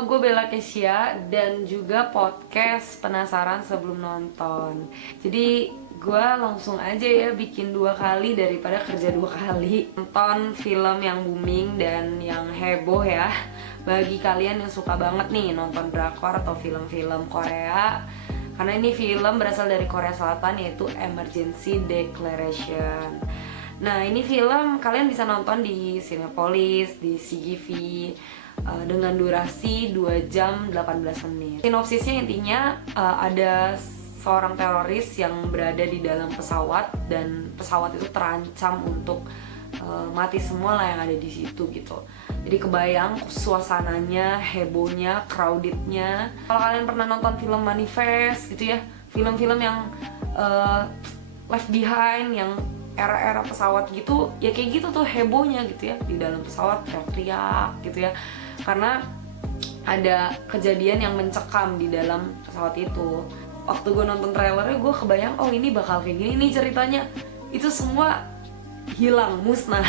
nama gue Bella Kesia dan juga podcast Penasaran Sebelum Nonton. Jadi gue langsung aja ya bikin 2 kali daripada kerja 2 kali. Nonton film yang booming dan yang heboh ya. Bagi kalian yang suka banget nih nonton drakor atau film-film Korea, karena ini film berasal dari Korea Selatan, yaitu Emergency Declaration. Nah, ini film kalian bisa nonton di Cinepolis, di CGV, dengan durasi 2 jam 18 menit. Sinopsisnya intinya ada seorang teroris yang berada di dalam pesawat dan pesawat itu terancam untuk mati semua lah yang ada di situ gitu. Jadi kebayang suasananya, hebohnya, crowdednya. Kalau kalian pernah nonton film Manifest gitu ya, film-film yang Left Behind, yang era-era pesawat gitu, ya kayak gitu tuh hebohnya gitu ya, di dalam pesawat teriak-teriak gitu ya, karena ada kejadian yang mencekam di dalam pesawat itu. Waktu gue nonton trailernya gue kebayang, oh ini bakal kayak gini nih ceritanya. Itu semua hilang, musnah.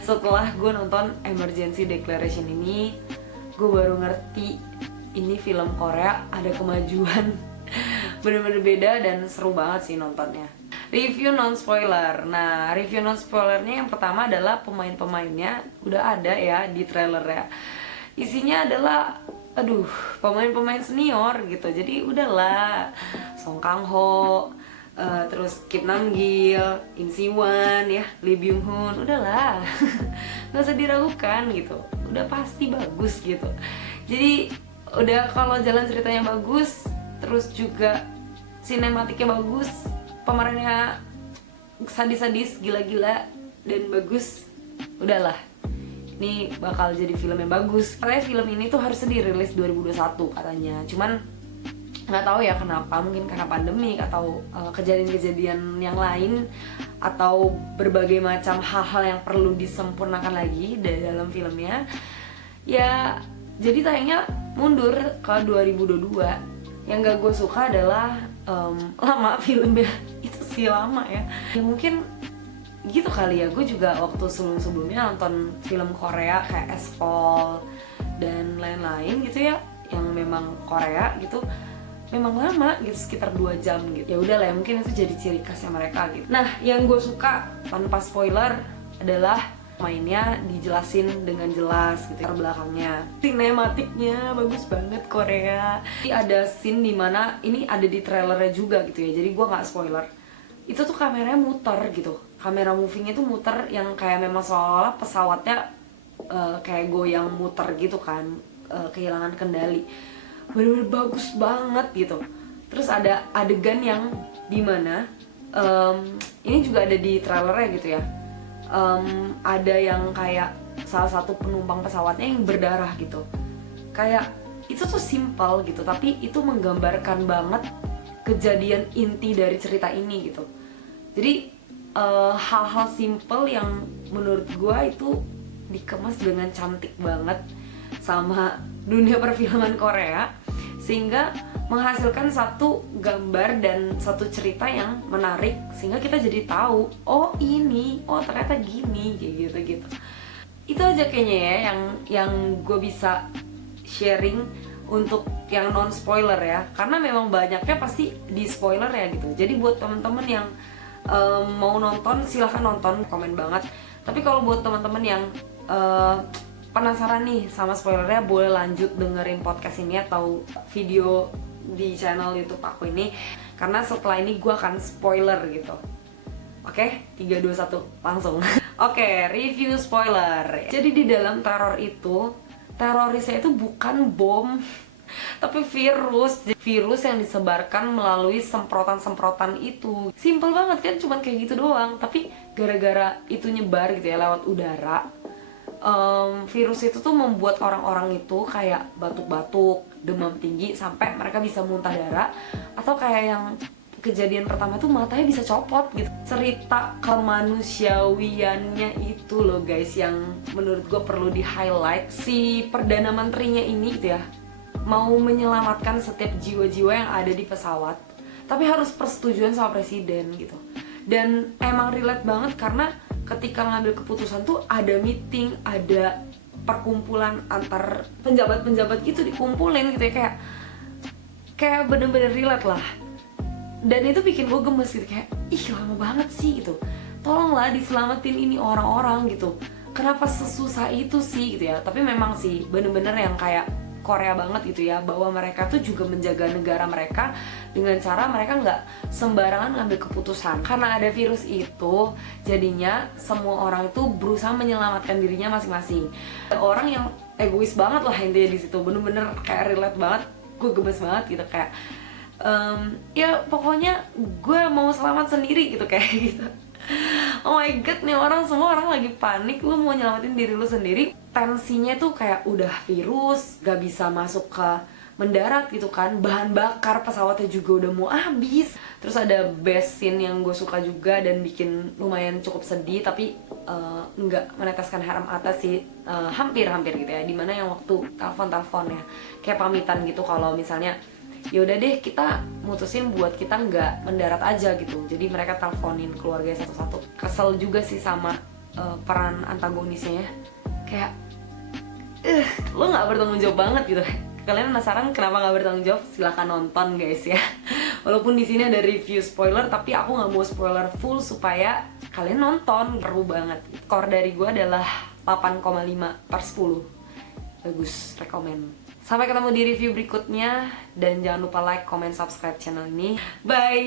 Setelah gue nonton Emergency Declaration ini, gue baru ngerti ini film Korea ada kemajuan. Bener-bener beda dan seru banget sih nontonnya. Review non spoiler. Nah, review non spoilernya yang pertama adalah pemain-pemainnya udah ada ya di trailer ya. Isinya adalah pemain-pemain senior gitu. Jadi udahlah, Song Kang Ho, terus Kim Nam Gil, Im Si Won ya, Lee Byung Hun, udahlah. Gak usah diragukan gitu. Udah pasti bagus gitu. Jadi udah kalau jalan ceritanya bagus, terus juga sinematiknya bagus, pemerannya sadis-sadis, gila-gila dan bagus, udahlah, ini bakal jadi film yang bagus. Katanya film ini tuh harusnya dirilis 2021 katanya, cuman nggak tahu ya kenapa, mungkin karena pandemi atau kejadian-kejadian yang lain, atau berbagai macam hal-hal yang perlu disempurnakan lagi dalam filmnya ya, jadi tayangnya mundur ke 2022. Yang gak gue suka adalah lama filmnya, itu sih lama ya. Ya mungkin gitu kali ya, gue juga waktu sebelum-sebelumnya nonton film Korea kayak Asphalt dan lain-lain gitu ya, yang memang Korea gitu, memang lama gitu, sekitar 2 jam gitu. Ya udah lah ya, mungkin itu jadi ciri khasnya mereka gitu. Nah, yang gue suka tanpa spoiler adalah mainnya dijelasin dengan jelas gitu, belakangnya sinematiknya bagus banget Korea. Jadi ada scene dimana ini ada di trailernya juga gitu ya, jadi gue nggak spoiler. Itu tuh kameranya muter gitu, kamera movingnya tuh muter, yang kayak memang seolah-olah pesawatnya kayak goyang muter gitu kan, kehilangan kendali. Bener-bener bagus banget gitu. Terus ada adegan yang dimana ini juga ada di trailernya gitu ya, ada yang kayak salah satu penumpang pesawatnya yang berdarah gitu. Kayak itu tuh simple gitu, tapi itu menggambarkan banget kejadian inti dari cerita ini gitu. Jadi hal-hal simple yang menurut gue itu dikemas dengan cantik banget sama dunia perfilman Korea, sehingga menghasilkan satu gambar dan satu cerita yang menarik, sehingga kita jadi tahu, oh ini, oh ternyata gini, kayak gitu-gitu. Itu aja kayaknya ya yang gue bisa sharing untuk yang non spoiler ya, karena memang banyaknya pasti di spoiler ya gitu. Jadi buat teman-teman yang mau nonton, silahkan nonton, komen banget. Tapi kalau buat teman-teman yang penasaran nih sama spoilernya, boleh lanjut dengerin podcast ini atau video di channel YouTube aku ini, karena setelah ini gue akan spoiler gitu. Oke, 3, 2, 1, langsung. Oke, review spoiler. Jadi di dalam teror itu, terorisnya itu bukan bom, tapi virus yang disebarkan melalui semprotan-semprotan itu. Simple banget kan, cuman kayak gitu doang. Tapi gara-gara itu nyebar gitu ya lewat udara, virus itu tuh membuat orang-orang itu kayak batuk-batuk, demam tinggi, sampai mereka bisa muntah darah, atau kayak yang kejadian pertama tuh matanya bisa copot gitu. Cerita kemanusiawiannya itu loh guys, yang menurut gue perlu di highlight. Si Perdana Menterinya ini gitu ya, mau menyelamatkan setiap jiwa-jiwa yang ada di pesawat, tapi harus persetujuan sama presiden gitu. Dan emang relate banget karena ketika ngambil keputusan tuh ada meeting, ada perkumpulan antar penjabat-penjabat gitu dikumpulin gitu ya, kayak bener-bener relate lah. Dan itu bikin gue gemes gitu, kayak ih lama banget sih gitu, tolonglah diselamatin ini orang-orang gitu, kenapa sesusah itu sih gitu ya. Tapi memang sih bener-bener yang kayak Korea banget gitu ya, bahwa mereka tuh juga menjaga negara mereka dengan cara mereka nggak sembarangan ngambil keputusan. Karena ada virus itu, jadinya semua orang itu berusaha menyelamatkan dirinya masing-masing. Ada orang yang egois banget lah intinya di situ, bener-bener kayak relate banget, gue gemes banget gitu, kayak ya pokoknya gue mau selamat sendiri gitu kayak gitu. Oh my god, nih orang, semua orang lagi panik, lu mau nyelamatin diri lu sendiri. Tensinya tuh kayak udah virus, gak bisa masuk ke mendarat gitu kan, bahan bakar pesawatnya juga udah mau habis. Terus ada best scene yang gue suka juga dan bikin lumayan cukup sedih, tapi nggak meneteskan air mata sih, hampir-hampir gitu ya, dimana yang waktu telepon ya, kayak pamitan gitu kalau misalnya ya udah deh kita mutusin buat kita nggak mendarat aja gitu. Jadi mereka teleponin keluarganya satu-satu. Kesel juga sih sama peran antagonisnya ya, kayak lo nggak bertanggung jawab banget gitu. Kalian penasaran kenapa nggak bertanggung jawab? Silahkan nonton guys ya. Walaupun di sini ada review spoiler, tapi aku nggak mau spoiler full supaya kalian nonton. Seru banget. Skor dari gue adalah 8,5/10. Bagus, rekomen. Sampai ketemu di review berikutnya, dan jangan lupa like, comment, subscribe channel ini. Bye!